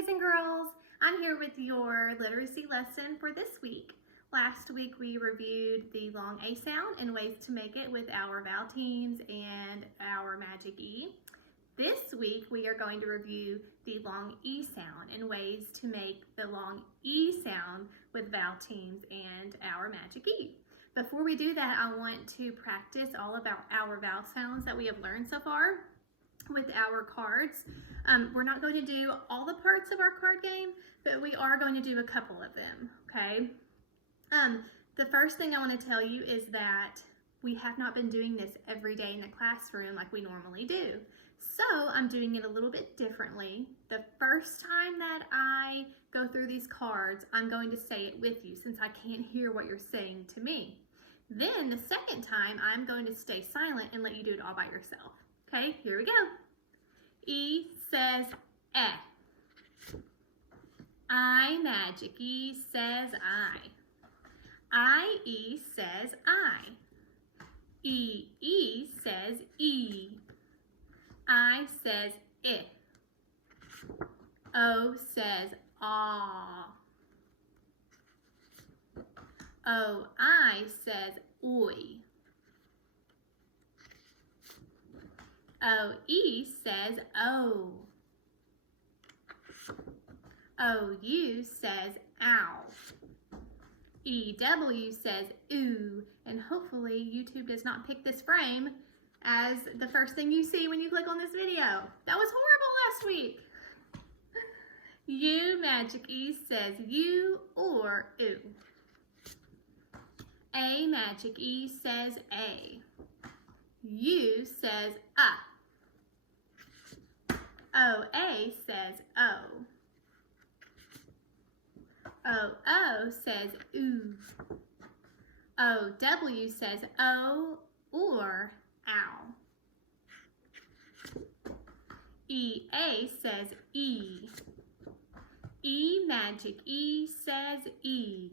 boys and girls. I'm here with your literacy lesson for this week. Last week we reviewed the long A sound and ways to make it with our vowel teams and our magic E. This week we are going to review the long E sound and ways to make the long E sound with vowel teams and our magic E. Before we do that, I want to practice all of our vowel sounds that we have learned so far with our cards. We're not going to do all the parts of our card game, but we are going to do a couple of them, okay? The first thing I want to tell you is that we have not been doing this every day in the classroom like we normally do. So I'm doing it a little bit differently. The first time that I go through these cards, I'm going to say it with you since I can't hear what you're saying to me. Then the second time, I'm going to stay silent and let you do it all by yourself. Okay, here we go. E says eh. I magic. E says I. I-E says I. E says E. I says I. O says ah. O-I says oi. O-E says oh. O-U says ow. E-W says ooh. And hopefully YouTube does not pick this frame as the first thing you see when you click on this video. That was horrible last week. U magic E says you or ooh. A magic E says A. U says O-A says O. O-O says ooh. O-W says O or ow. E-A says E. E magic E says E.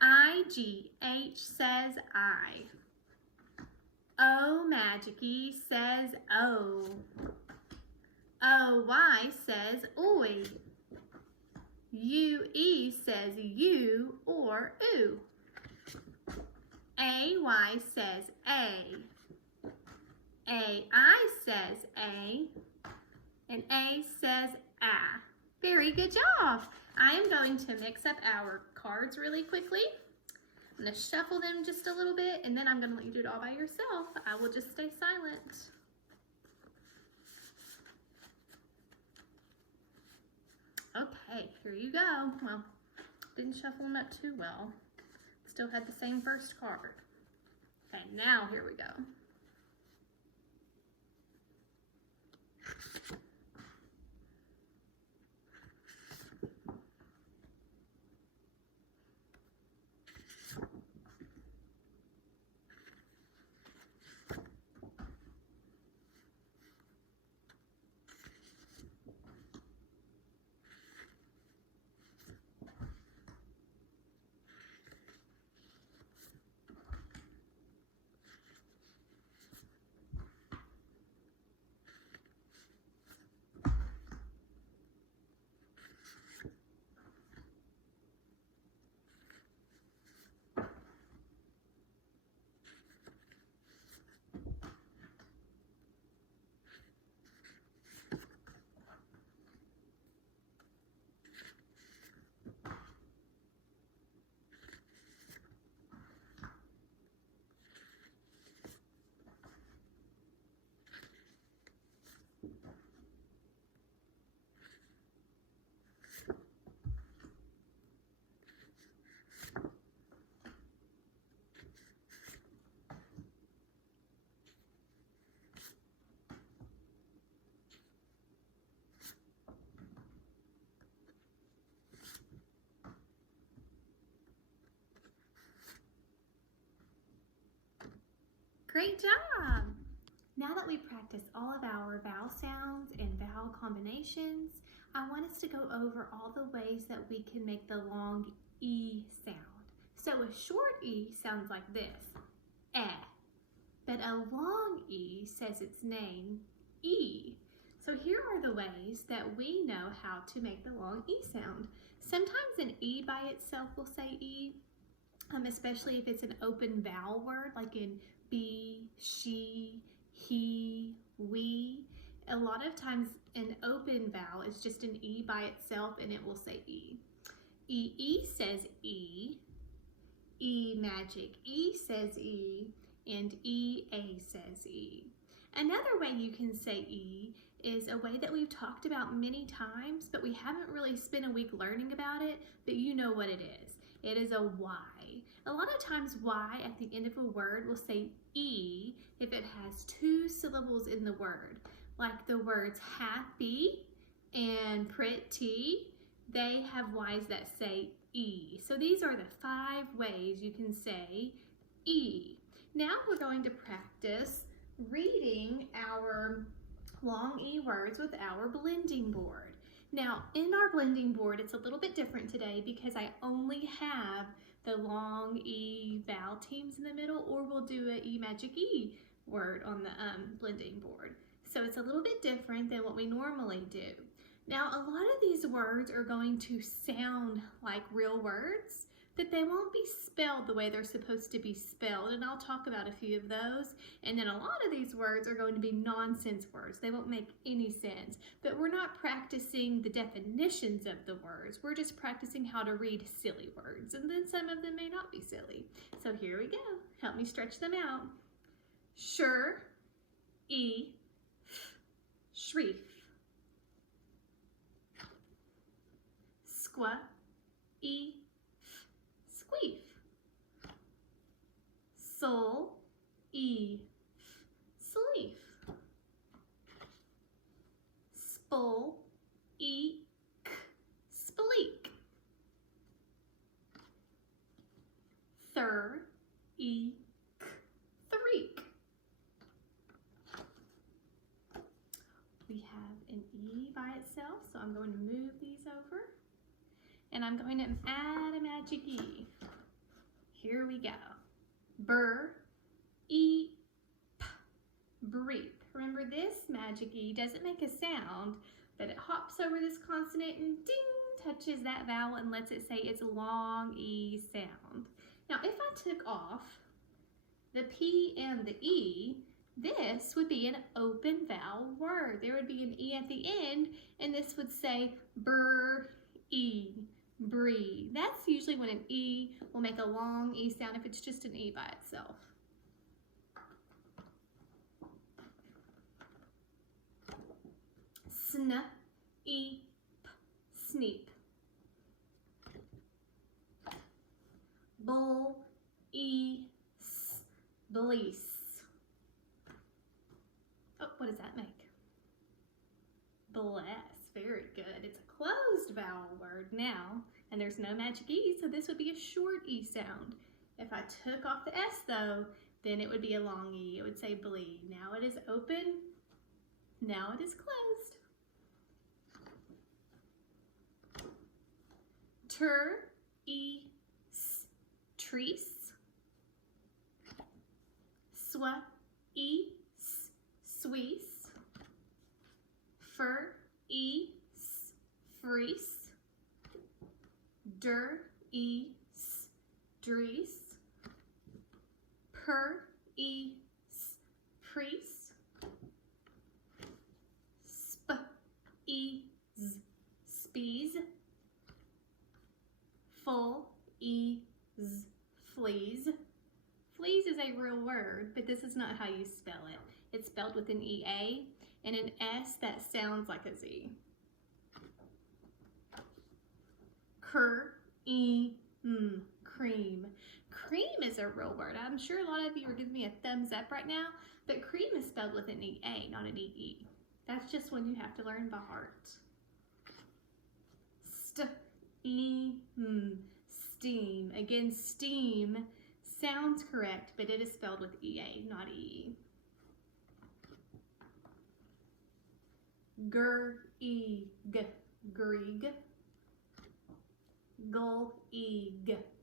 I-G-H says I. O magic E says O. O-Y says oi. U-E says you or ooh. A-Y says A. A-I says A. And A says ah. Very good job. I am going to mix up our cards really quickly. I'm going to shuffle them just a little bit, and then I'm going to let you do it all by yourself. I will just stay silent. Okay, here you go. Well, didn't shuffle them up too well. Still had the same first card. Okay, now here we go. Great job! Now that we practiced all of our vowel sounds and vowel combinations, I want us to go over all the ways that we can make the long E sound. So a short E sounds like this, eh. But a long E says its name, E. So here are the ways that we know how to make the long E sound. Sometimes an E by itself will say E, especially if it's an open vowel word like in be, she, he, we. A lot of times an open vowel is just an E by itself and it will say E. E says E, E magic E says E, and EA says E. Another way you can say E is a way that we've talked about many times, but we haven't really spent a week learning about it, but you know what it is. It is a Y. A lot of times Y at the end of a word will say E if it has two syllables in the word, like the words happy and pretty. They have Y's that say E. So these are the 5 ways you can say E. Now we're going to practice reading our long E words with our blending board. Now in our blending board, it's a little bit different today because I only have the long E vowel teams in the middle, or we'll do an E magic E word on the blending board. So it's a little bit different than what we normally do. Now, a lot of these words are going to sound like real words, but they won't be spelled the way they're supposed to be spelled, and I'll talk about a few of those. And then a lot of these words are going to be nonsense words. They won't make any sense, but we're not practicing the definitions of the words. We're just practicing how to read silly words, and then some of them may not be silly. So here we go. Help me stretch them out. Sure, E, shreef. Squa, E, squeef. Sol, E, sleef. Spol, E, k, spleek. Thur, E, k, threek. We have an E by itself, so I'm going to move these over. And I'm going to add a magic E. Here we go. Bur, E, p, breep. Remember, this magic E doesn't make a sound, but it hops over this consonant and ding, touches that vowel and lets it say its long E sound. Now, if I took off the P and the E, this would be an open vowel word. There would be an E at the end, and this would say bur, E, bree. That's usually when an E will make a long E sound if it's just an E by itself. Sn, E, p, sneep. Bull, E, s, blease. Oh, what does that make? Bless. Very good. It's a closed vowel word now, and there's no magic E, so this would be a short E sound. If I took off the S though, then it would be a long E. It would say bleed. Now it is open. Now it is closed. Tur, E, s, trees. Swa, E, s, swees. Fur, E, s, frees. Der, E, s, dries. Per, E, s, priest. Sp, E, z, spees. Full, E, z, fleas. Fleas is a real word, but this is not how you spell it. It's spelled with an EA and an S that sounds like a Z. Cur, E, m, cream. Cream is a real word. I'm sure a lot of you are giving me a thumbs up right now, but cream is spelled with an EA, not an EE. That's just one you have to learn by heart. Steam. Again, steam sounds correct, but it is spelled with EA, not EE. Grig.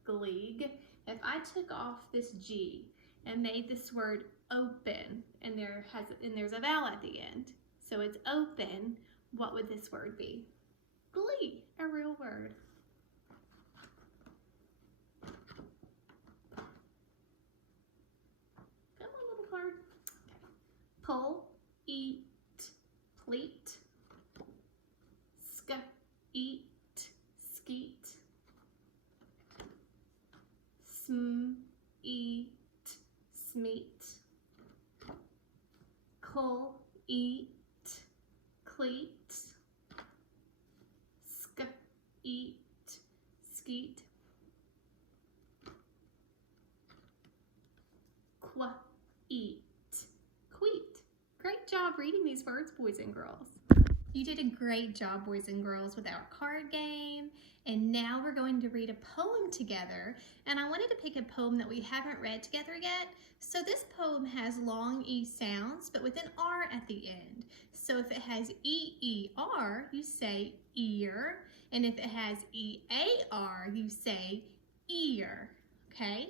Gleeg. If I took off this G and made this word open, and there's a vowel at the end, So it's open. What would this word be? Glee, a real word. Come on, little card. Pull, eat, pleat. Sk, eat, skeet. Sm, eat, smeet. Cull, eat, cleat. Sk, eat, skeet. Qua, eat, queet. Great job reading these words, boys and girls. You did a great job, boys and girls, with our card game. And now we're going to read a poem together. And I wanted to pick a poem that we haven't read together yet. So this poem has long E sounds, but with an R at the end. So if it has E-E-R, you say ear. And if it has E-A-R, you say ear. Okay?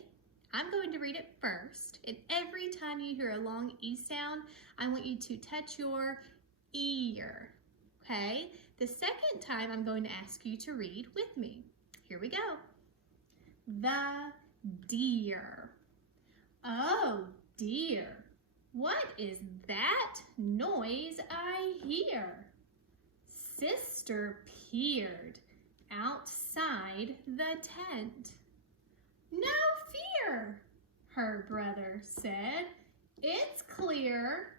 I'm going to read it first. And every time you hear a long E sound, I want you to touch your ear. Okay, the second time I'm going to ask you to read with me. Here we go. The deer. Oh dear, what is that noise I hear? Sister peered outside the tent. No fear, her brother said. It's clear.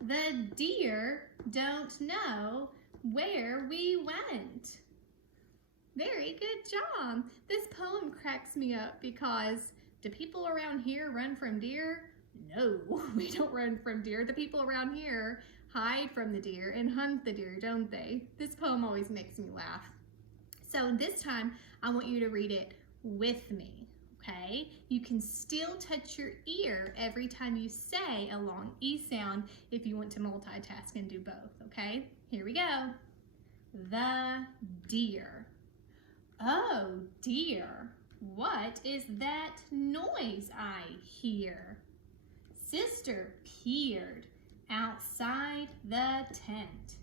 The deer don't know where we went. Very good job. This poem cracks me up because do people around here run from deer? No, we don't run from deer. The people around here hide from the deer and hunt the deer, don't they? This poem always makes me laugh. So this time I want you to read it with me. Okay, you can still touch your ear every time you say a long E sound if you want to multitask and do both, okay? Here we go. The deer. Oh dear, what is that noise I hear? Sister peered outside the tent.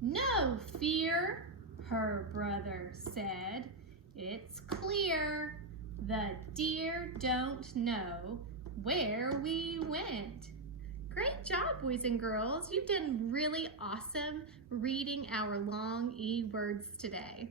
No fear, her brother said. It's clear. The deer don't know where we went. Great job, boys and girls. You've done really awesome reading our long E words today.